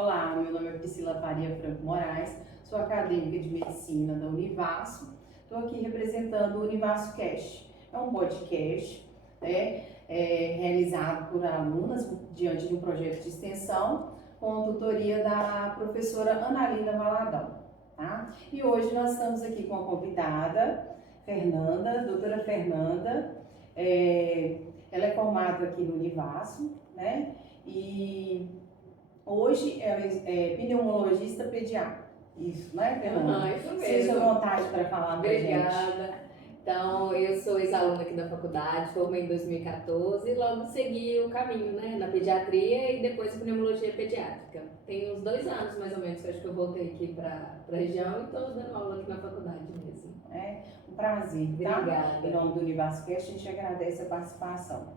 Olá, meu nome é Priscila Faria Franco Moraes, sou acadêmica de medicina da Univasf. Estou aqui representando o Univasf Cast. É um podcast realizado por alunas diante de um projeto de extensão com tutoria da professora Analina Valadão. Tá? E hoje nós estamos aqui com a convidada, doutora Fernanda. Ela é formada aqui no Univasf, né? E hoje ela é pneumologista pediatra. Isso, né, Fernanda? Isso mesmo. Seja à vontade para falar pra gente. Obrigada. Então, eu sou ex-aluna aqui da faculdade, formei em 2014 e logo segui o caminho, né, na pediatria e depois pneumologia pediátrica. Tem uns 2 anos, mais ou menos, que eu acho que eu voltei aqui para a região e estou dando aula aqui na faculdade mesmo. É um prazer, tá? Obrigada. Em nome do Univasfcast, a gente agradece a participação.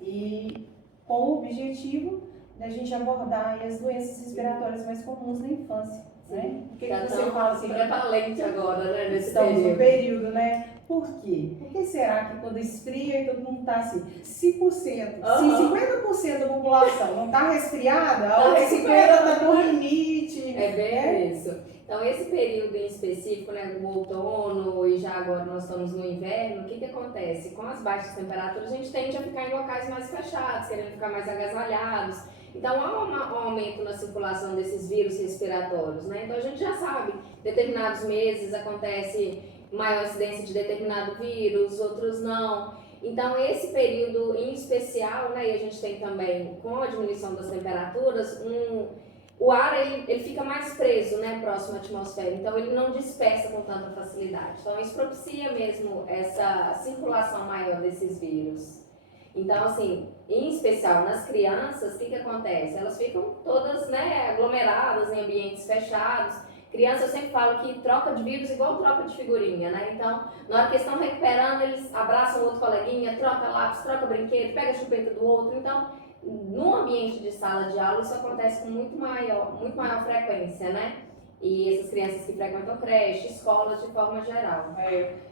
E com o objetivo da gente abordar as doenças respiratórias mais comuns na infância. Né? Sim. O que Já você fala assim? prevalente agora, né, nesse Estamos no período. período, né? Por quê? Por que será que quando esfria e todo mundo está assim, se 50% da população não está resfriada, a outra 50% está com rinite. É bem isso. Então, esse período em específico, né, o outono e já agora nós estamos no inverno, o que acontece? Com as baixas temperaturas, a gente tende a ficar em locais mais fechados, querendo ficar mais agasalhados. Então, há um aumento na circulação desses vírus respiratórios, né? Então, a gente já sabe, determinados meses acontece maior incidência de determinado vírus, outros não. Então, esse período em especial, né, e a gente tem também, com a diminuição das temperaturas, o ar ele fica mais preso, né, próximo à atmosfera, então ele não dispersa com tanta facilidade. Então, isso propicia mesmo essa circulação maior desses vírus. Então, assim, em especial nas crianças, o que acontece? Elas ficam todas, né, aglomeradas em ambientes fechados. Criança, eu sempre falo que troca de vírus igual troca de figurinha, né? Então, na hora que eles estão recuperando, eles abraçam outro coleguinha, troca lápis, troca brinquedo, pega a chupeta do outro. Então, no ambiente de sala de aula, isso acontece com muito maior frequência, né? E essas crianças que frequentam creche, escolas de forma geral.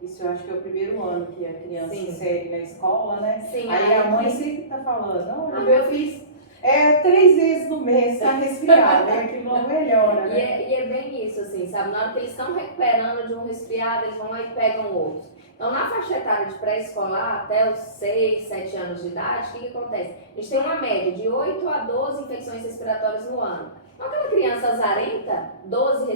Isso eu acho que é o primeiro ano que a criança Sim. segue na escola, né? Sim, aí a mãe sempre está falando, não, meu filho 3 vezes no mês está resfriado, né? Aquilo não melhora, né? E é bem isso, assim, sabe? Na hora que eles estão recuperando de um resfriado, eles vão lá e pegam outro. Então, na faixa etária de pré-escolar, até os 6, 7 anos de idade, o que acontece? A gente tem uma média de 8 a 12 infecções respiratórias no ano. Então, aquela criança azarenta, 12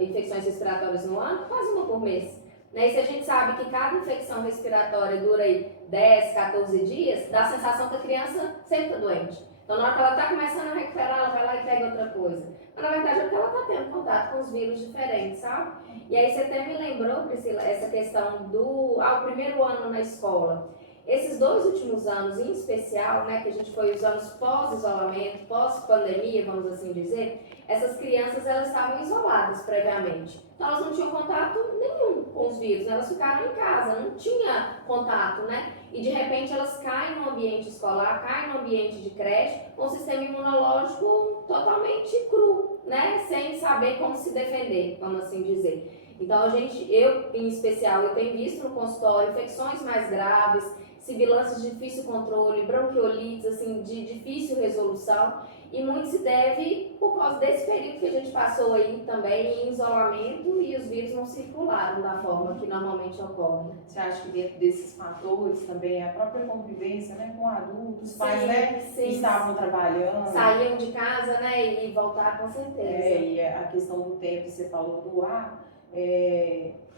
infecções respiratórias no ano, quase uma por mês. Né? E se a gente sabe que cada infecção respiratória dura aí 10, 14 dias, dá a sensação que a criança sempre está doente. Então, na hora que ela está começando a recuperar, ela vai lá e pega outra coisa. Mas, na verdade, é porque ela está tendo contato com os vírus diferentes, sabe? E aí, você até me lembrou, Priscila, essa questão do primeiro ano na escola. Esses 2 últimos anos, em especial, né, que a gente foi os anos pós-isolamento, pós-pandemia, vamos assim dizer, essas crianças, elas estavam isoladas previamente. Então, elas não tinham contato nenhum com os vírus, né? Elas ficaram em casa, não tinha contato, né? E, de repente, elas caem no ambiente escolar, caem no ambiente de creche, com o sistema imunológico totalmente cru, né? Sem saber como se defender, vamos assim dizer. Então, eu em especial, eu tenho visto no consultório infecções mais graves, sibilâncias de difícil controle, bronquiolites, assim, de difícil resolução, e muito se deve por causa desse período que a gente passou aí também em isolamento e os vírus não circularam da forma que normalmente ocorre. Você acha que dentro desses fatores também a própria convivência, né, com adultos, Sim, pais, né, sim. que estavam trabalhando, saíam de casa, né, e voltar com certeza. E a questão do tempo, você falou do ar,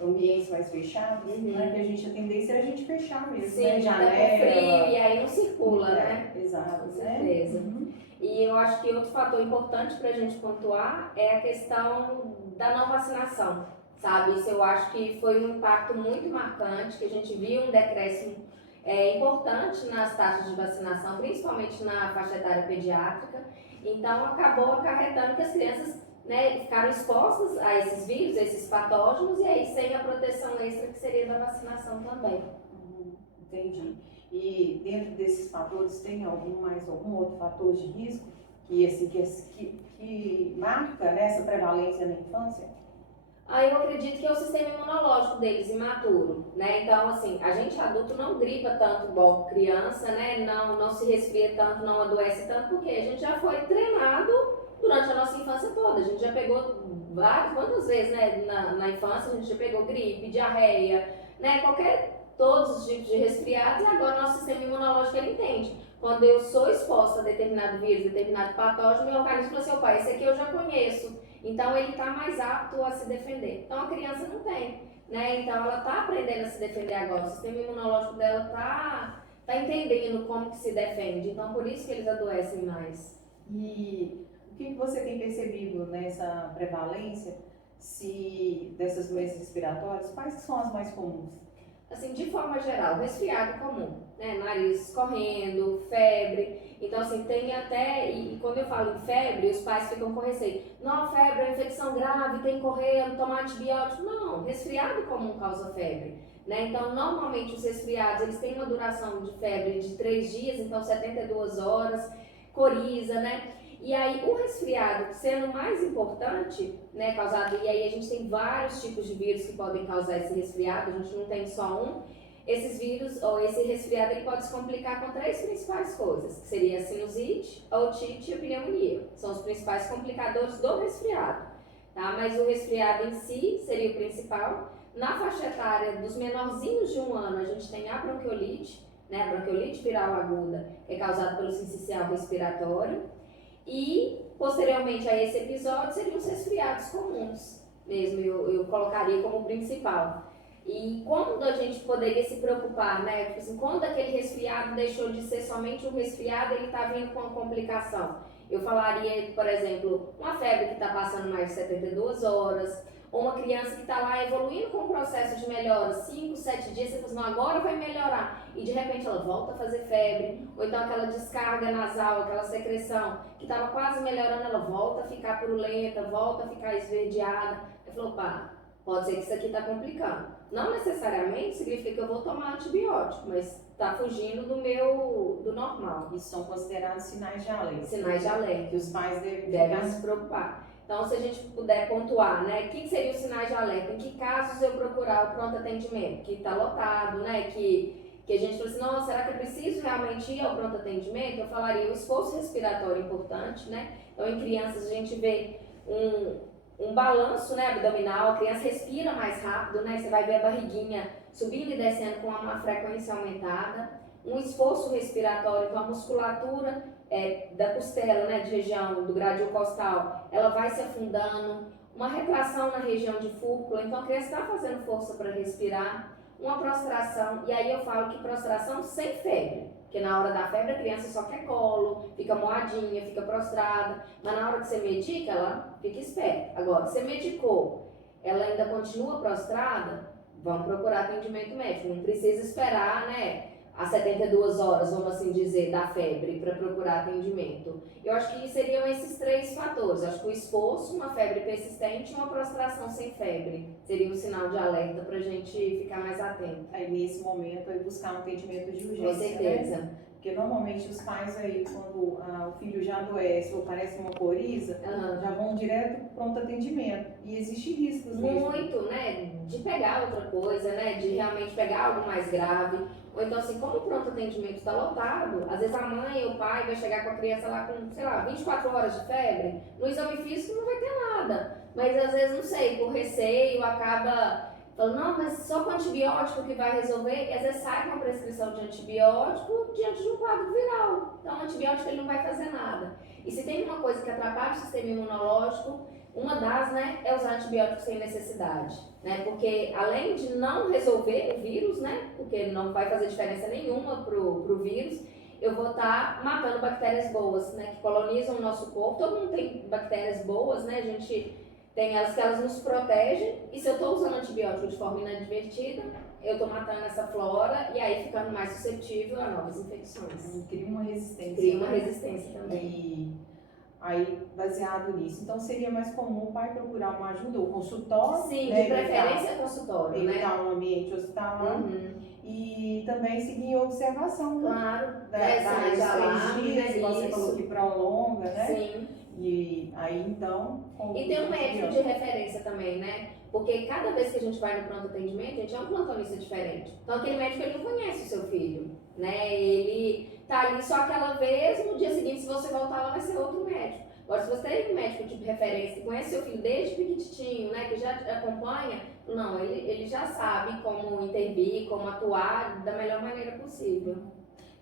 ambientes mais fechados, né, que a gente, a tendência é a gente fechar mesmo, Sim, né, janela, com frio, e aí não circula, né? Exato, Com certeza. Uhum. E eu acho que outro fator importante para a gente pontuar é a questão da não vacinação, sabe? Isso eu acho que foi um impacto muito marcante, que a gente viu um decréscimo importante nas taxas de vacinação, principalmente na faixa etária pediátrica. Então, acabou acarretando que as crianças, né, ficaram expostas a esses vírus, a esses patógenos, e aí sem a proteção extra que seria da vacinação também. Entendi. E dentro desses fatores tem algum outro fator de risco que, assim, que marca, né, essa prevalência na infância? Eu acredito que é o sistema imunológico deles, imaturo, né? Então, assim, a gente adulto não gripa tanto igual criança, né? Não se resfria tanto, não adoece tanto, porque a gente já foi treinado durante a nossa infância A gente já pegou quantas vezes, né, na infância a gente já pegou gripe, diarreia, né, todos os tipos de resfriados, e agora o nosso sistema imunológico ele entende. Quando eu sou exposta a determinado vírus, determinado patógeno, meu organismo fala assim, opa, esse aqui eu já conheço, então ele está mais apto a se defender. Então a criança não tem, né, então ela está aprendendo a se defender agora, o sistema imunológico dela está entendendo como que se defende, então por isso que eles adoecem mais. E o que você tem percebido nessa prevalência dessas doenças respiratórias? Quais que são as mais comuns? Assim, de forma geral, resfriado comum, né? Nariz escorrendo, febre. Então, assim, tem até, e quando eu falo em febre, os pais ficam com receio. Não, febre é infecção grave, tem que correr, tomar antibiótico. Não, resfriado comum causa febre, né? Então, normalmente os resfriados, eles têm uma duração de febre de 3 dias, então 72 horas, coriza, né? E aí, o resfriado sendo mais importante, né, causado, e aí a gente tem vários tipos de vírus que podem causar esse resfriado, a gente não tem só um. Esses vírus, ou esse resfriado, ele pode se complicar com 3 principais coisas, que seria a sinusite, a otite e a pneumonia. São os principais complicadores do resfriado, tá? Mas o resfriado em si seria o principal. Na faixa etária dos menorzinhos de 1 ano, a gente tem a bronquiolite, né, a bronquiolite viral aguda, que é causada pelo sincicial respiratório. E, posteriormente a esse episódio, seriam os resfriados comuns mesmo, eu colocaria como principal. E quando a gente poderia se preocupar, né? Tipo assim, quando aquele resfriado deixou de ser somente um resfriado, ele está vindo com uma complicação. Eu falaria, por exemplo, uma febre que está passando mais de 72 horas, ou uma criança que está lá evoluindo com o processo de melhora, 5, 7 dias, você fala assim, não, agora vai melhorar, e de repente ela volta a fazer febre, ou então aquela descarga nasal, aquela secreção que estava quase melhorando, ela volta a ficar purulenta, volta a ficar esverdeada. Eu falo, opa, pode ser que isso aqui está complicando. Não necessariamente significa que eu vou tomar antibiótico, mas está fugindo do normal. Isso são considerados sinais de alerta. Sinais de alerta. Que os pais devem se preocupar. Então, se a gente puder pontuar, né, o que seriam os sinais de alerta? Em que casos eu procurar o pronto atendimento? Que está lotado, né, que a gente fala assim, não, será que eu preciso realmente ir ao pronto atendimento? Eu falaria o esforço respiratório importante, né? Então, em crianças a gente vê um balanço, né, abdominal, a criança respira mais rápido, né? Você vai ver a barriguinha subindo e descendo com uma frequência aumentada. Um esforço respiratório, então a musculatura da costela, né, de região do grádio costal, ela vai se afundando. Uma retração na região de fúrcula, então a criança está fazendo força para respirar. Uma prostração, e aí eu falo que prostração sem febre, porque na hora da febre a criança só quer colo, fica moadinha, fica prostrada, mas na hora que você medica, ela fica esperta. Agora, você medicou, ela ainda continua prostrada, vamos procurar atendimento médico, não precisa esperar, né, as 72 horas, vamos assim dizer, da febre para procurar atendimento. Eu acho que seriam esses 3 fatores. Eu acho que o esforço, uma febre persistente e uma prostração sem febre seria um sinal de alerta para a gente ficar mais atento. Aí nesse momento, aí buscar um atendimento de urgência. Com certeza. Né? Porque normalmente os pais aí, quando o filho já adoece ou parece uma coriza, já vão direto para pronto atendimento. E existe riscos mesmo. Muito, né? De pegar outra coisa, né? De realmente pegar algo mais grave. Ou então, assim, como o pronto atendimento está lotado, às vezes a mãe ou o pai vai chegar com a criança lá com, sei lá, 24 horas de febre, no exame físico não vai ter nada. Mas às vezes, não sei, por receio, acaba falando, não, mas só com antibiótico que vai resolver, e às vezes sai com a prescrição de antibiótico diante de um quadro viral. Então, o antibiótico ele não vai fazer nada. E se tem uma coisa que atrapalha o sistema imunológico, uma das, né, é usar antibióticos sem necessidade, né, porque além de não resolver o vírus, né, porque não vai fazer diferença nenhuma pro vírus, eu vou estar matando bactérias boas, né, que colonizam o nosso corpo. Todo mundo tem bactérias boas, né, a gente tem elas que elas nos protegem, e se eu estou usando antibiótico de forma inadvertida, eu estou matando essa flora e aí ficando mais suscetível a novas infecções. Cria uma resistência. Cria uma resistência também. E aí, baseado nisso, então seria mais comum o pai procurar uma ajuda, ou consultório. Sim, né, de preferência consultório, né? Evitar um ambiente hospitalar. E também seguir em observação, né? Claro. Das alarme, 3 dias, né? igual você Isso. falou que prolonga, né? Sim. E aí, então... E tem um médico de referência também, né? Porque cada vez que a gente vai no pronto atendimento, a gente é um plantonista diferente. Então aquele médico ele não conhece o seu filho, né? Ele tá ali só aquela vez, no dia seguinte se você voltar lá vai ser outro médico. Agora, se você tem um médico de referência que conhece seu filho desde pequitinho, né, que já acompanha, não, ele já sabe como intervir, como atuar da melhor maneira possível.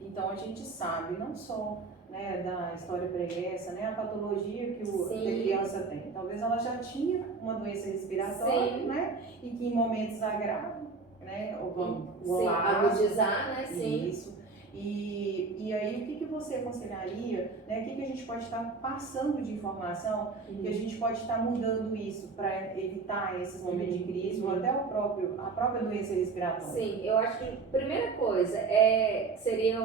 Então a gente sabe não só, né, da história pregressa, né, a patologia que a criança tem. Talvez ela já tinha uma doença respiratória, Sim. né, e que em momentos agrava, né, Sim, agudizar, né, sim. Isso. E aí, o que você aconselharia, né? O que a gente pode estar passando de informação, que a gente pode estar mudando isso para evitar esses momentos de crise ou até a própria doença respiratória? Sim, eu acho que a primeira coisa seria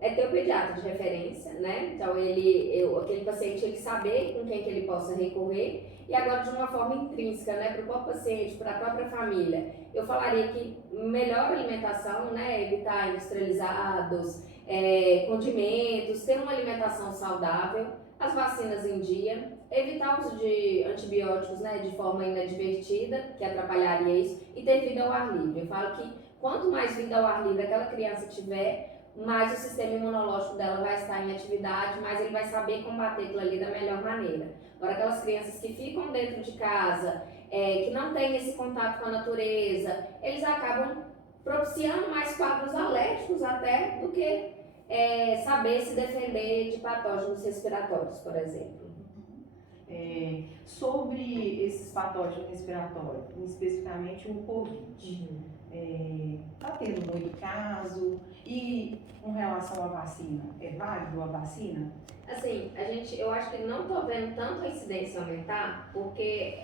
ter o pediatra de referência, né? Então aquele paciente ele saber com quem que ele possa recorrer. E agora de uma forma intrínseca, né, para o próprio paciente, para a própria família, eu falaria que melhor alimentação, né, evitar industrializados, condimentos, ter uma alimentação saudável, as vacinas em dia, evitar o uso de antibióticos, né, de forma inadvertida, que atrapalharia isso, e ter vida ao ar livre. Eu falo que quanto mais vida ao ar livre aquela criança tiver, mais o sistema imunológico dela vai estar em atividade, mais ele vai saber combater aquilo ali da melhor maneira. Agora, aquelas crianças que ficam dentro de casa, que não têm esse contato com a natureza, eles acabam propiciando mais quadros alérgicos até do que saber se defender de patógenos respiratórios, por exemplo. Sobre esses patógenos respiratórios, especificamente o Covid, está tendo muito caso, e com relação à vacina, é válido a vacina? Assim, eu acho que não estou vendo tanto a incidência aumentar, porque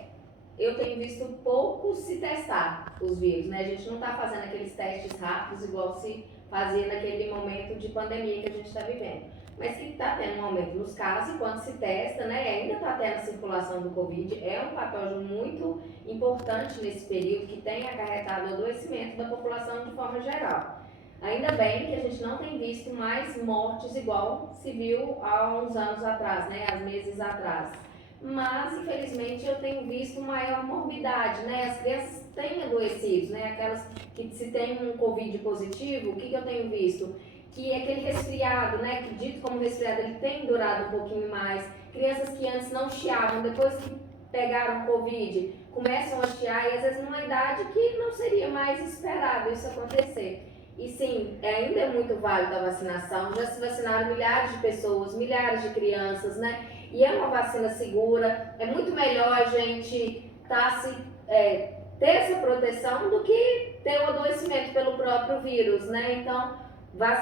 eu tenho visto pouco se testar os vírus, né? A gente não está fazendo aqueles testes rápidos igual se fazia naquele momento de pandemia que a gente está vivendo. Mas que está tendo um aumento nos casos, enquanto se testa, né? Ainda está tendo a circulação do Covid, é um patógeno muito importante nesse período que tem acarretado o adoecimento da população de forma geral. Ainda bem que a gente não tem visto mais mortes igual se viu há uns anos atrás, né? Há meses atrás. Mas, infelizmente, eu tenho visto maior morbidade, né? As crianças têm adoecidos, né? Aquelas que se tem um Covid positivo, o que eu tenho visto? Que aquele resfriado, né? Que dito como resfriado, ele tem durado um pouquinho mais. Crianças que antes não chiavam, depois que pegaram Covid, começam a chiar e às vezes numa idade que não seria mais esperado isso acontecer. E sim, ainda é muito válida a vacinação, já se vacinaram milhares de pessoas, milhares de crianças, né? E é uma vacina segura, é muito melhor a gente ter essa proteção do que ter o adoecimento pelo próprio vírus, né? Então,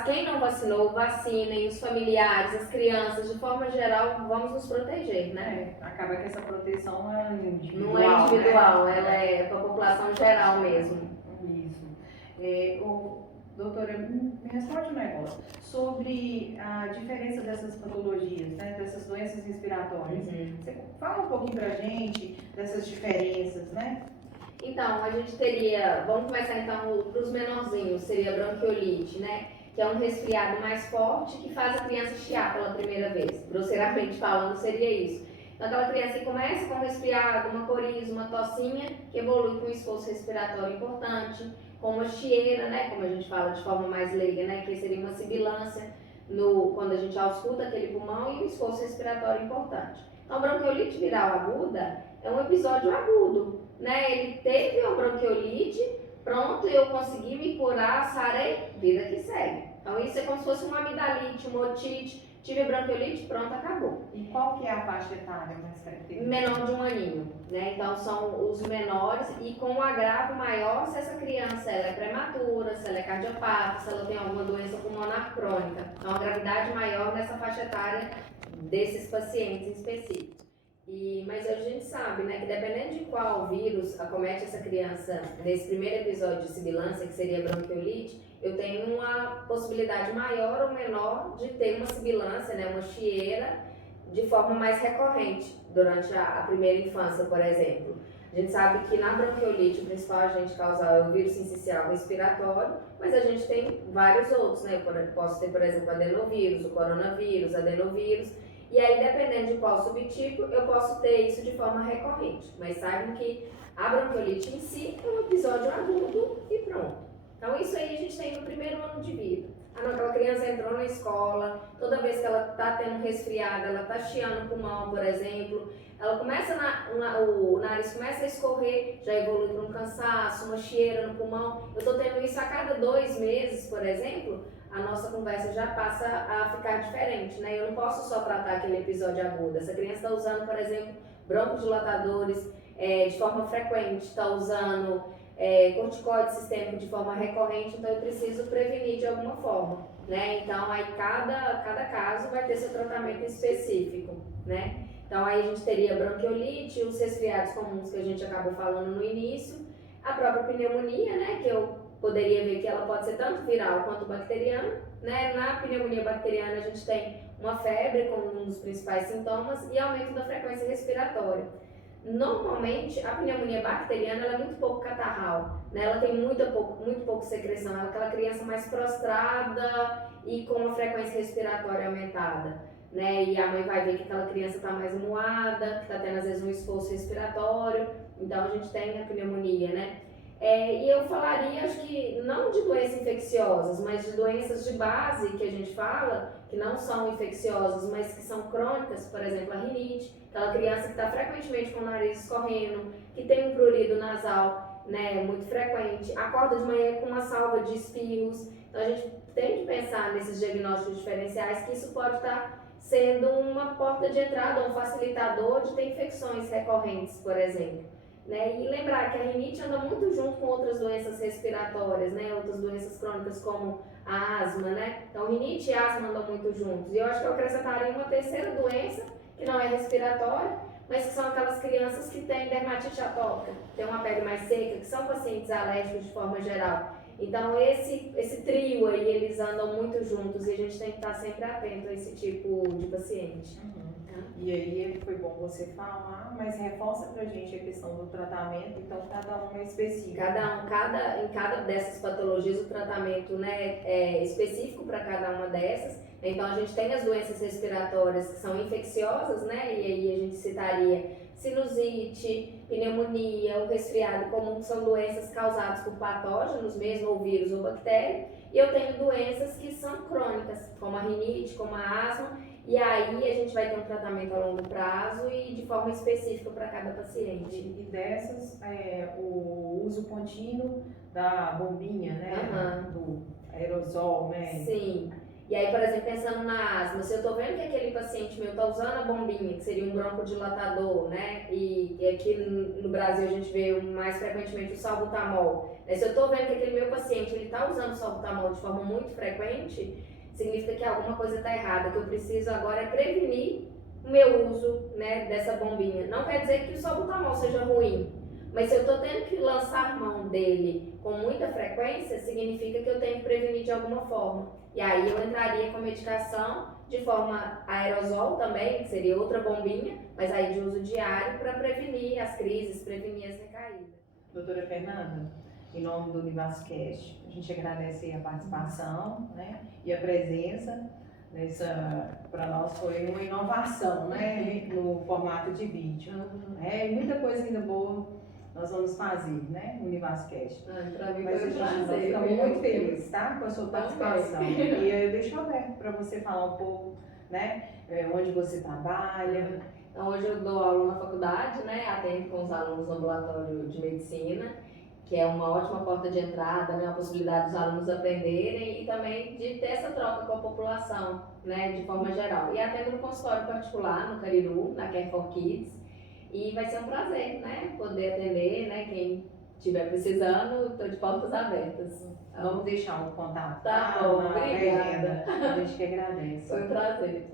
quem não vacinou, vacinem, os familiares, as crianças, de forma geral, vamos nos proteger, né? Acaba que essa proteção é individual. Não é individual, né? Ela é para a população geral mesmo. Isso. Doutora, me responde um negócio sobre a diferença dessas patologias, né, dessas doenças respiratórias. Você fala um pouquinho pra gente dessas diferenças, né? Então, a gente vamos começar então para os menorzinhos, seria a bronquiolite, né? Que é um resfriado mais forte que faz a criança chiar pela primeira vez. Grosseiramente falando, seria isso. Então, aquela criança que começa com um resfriado, uma coriza, uma tossinha, que evolui com um esforço respiratório importante, com uma chieira, né? Como a gente fala de forma mais leiga, né? Que seria uma sibilância quando a gente ausculta aquele pulmão e um esforço respiratório importante. Então, a bronquiolite viral aguda é um episódio agudo, né? Ele teve uma bronquiolite, pronto, eu consegui me curar, sarei, vida que segue. Então, isso é como se fosse uma amidalite, uma otite. Tive bronquiolite, pronto, acabou. E qual que é a faixa etária mais característica? Menor de 1 aninho, né? Então são os menores e com um agravo maior se essa criança ela é prematura, se ela é cardiopata, se ela tem alguma doença pulmonar crônica. Então a gravidade maior nessa faixa etária desses pacientes específicos. Mas a gente sabe, né, que dependendo de qual vírus acomete essa criança nesse primeiro episódio de sibilância, que seria a bronquiolite, eu tenho uma possibilidade maior ou menor de ter uma sibilância, né, uma chieira, de forma mais recorrente durante a primeira infância, por exemplo. A gente sabe que na bronquiolite o principal agente causal é o vírus sincicial respiratório, mas a gente tem vários outros, né? Eu posso ter, por exemplo, adenovírus, o coronavírus, adenovírus, e aí dependendo de qual subtipo eu posso ter isso de forma recorrente. Mas saibam que a bronquiolite em si é um episódio agudo e pronto. Então isso aí a gente tem no primeiro ano de vida. Ah, não, aquela criança entrou na escola, toda vez que ela está tendo um resfriado, ela está chiando o pulmão, por exemplo, ela começa o nariz começa a escorrer, já evolui para um cansaço, uma chieira no pulmão. Eu estou tendo isso a cada 2 meses, por exemplo, a nossa conversa já passa a ficar diferente, né? Eu não posso só tratar aquele episódio agudo. Essa criança está usando, por exemplo, broncodilatadores de forma frequente, está usando corticoide sistêmico de forma recorrente, então eu preciso prevenir de alguma forma, né? Então aí cada caso vai ter seu tratamento específico, né? Então aí a gente teria bronquiolite, os resfriados comuns que a gente acabou falando no início, a própria pneumonia, né? Que eu poderia ver que ela pode ser tanto viral quanto bacteriana, né? Na pneumonia bacteriana a gente tem uma febre como um dos principais sintomas e aumento da frequência respiratória. Normalmente, a pneumonia bacteriana ela é muito pouco catarral, né? Ela tem muito pouco secreção, ela é aquela criança mais prostrada e com uma frequência respiratória aumentada, né? E a mãe vai ver que aquela criança está mais moada, que está tendo às vezes um esforço respiratório, então a gente tem a pneumonia, né? E eu falaria, acho que não de doenças infecciosas, mas de doenças de base que a gente fala, que não são infecciosas, mas que são crônicas, por exemplo, a rinite, aquela criança que está frequentemente com o nariz escorrendo, que tem um prurido nasal, né, muito frequente, acorda de manhã com uma salva de espirros. Então a gente tem que pensar nesses diagnósticos diferenciais, que isso pode estar sendo uma porta de entrada, um facilitador de ter infecções recorrentes, por exemplo. Né? E lembrar que a rinite anda muito junto com outras doenças respiratórias, né? Outras doenças crônicas como a asma, né? Então rinite e asma andam muito juntos. E eu acho que eu acrescentaria uma terceira doença, que não é respiratória, mas que são aquelas crianças que têm dermatite atópica, têm uma pele mais seca, que são pacientes alérgicos de forma geral. Então esse trio aí, eles andam muito juntos e a gente tem que estar sempre atento a esse tipo de paciente. E aí foi bom você falar, mas reforça pra gente a questão do tratamento, então cada um é específico. Em cada dessas patologias o tratamento, né, é específico para cada uma dessas. Então a gente tem as doenças respiratórias que são infecciosas, né, e aí a gente citaria sinusite, pneumonia, o resfriado comum, que são doenças causadas por patógenos mesmo, ou vírus ou bactéria. E eu tenho doenças que são crônicas, como a rinite, como a asma, e aí a gente vai ter um tratamento a longo prazo e de forma específica para cada paciente. E dessas, o uso contínuo da bombinha, né, do aerosol, né? Sim. E aí, por exemplo, pensando na asma, se eu tô vendo que aquele paciente meu tá usando a bombinha, que seria um broncodilatador, né, e aqui no Brasil a gente vê mais frequentemente o salbutamol, né? Se eu tô vendo que aquele meu paciente ele tá usando o salbutamol de forma muito frequente, significa que alguma coisa está errada, que eu preciso agora é prevenir o meu uso, né, dessa bombinha. Não quer dizer que o salbutamol seja ruim, mas se eu estou tendo que lançar mão dele com muita frequência, significa que eu tenho que prevenir de alguma forma. E aí eu entraria com a medicação de forma aerosol também, que seria outra bombinha, mas aí de uso diário para prevenir as crises, prevenir as recaídas. Doutora Fernanda, em nome do Univascast, a gente agradece a participação, né, e a presença. Para nós foi uma inovação, né, no formato de vídeo. Muita coisa ainda boa nós vamos fazer, né, no Univascast. Para mim Mas foi um nós prazer. ficamos muito felizes, tá, com a sua participação. E deixa eu aberto para você falar um pouco, né, onde você trabalha. Então, hoje eu dou aula na faculdade, né, atendo com os alunos no ambulatório de medicina, que é uma ótima porta de entrada, né, a possibilidade dos alunos aprenderem e também de ter essa troca com a população, né, de forma geral. E atendo no consultório particular, no Cariru, na Care for Kids, e vai ser um prazer, né, poder atender, né, quem estiver precisando, estou de portas abertas. Vamos deixar o contato. Tá bom, obrigada. Legenda. A gente que agradece. Foi um prazer.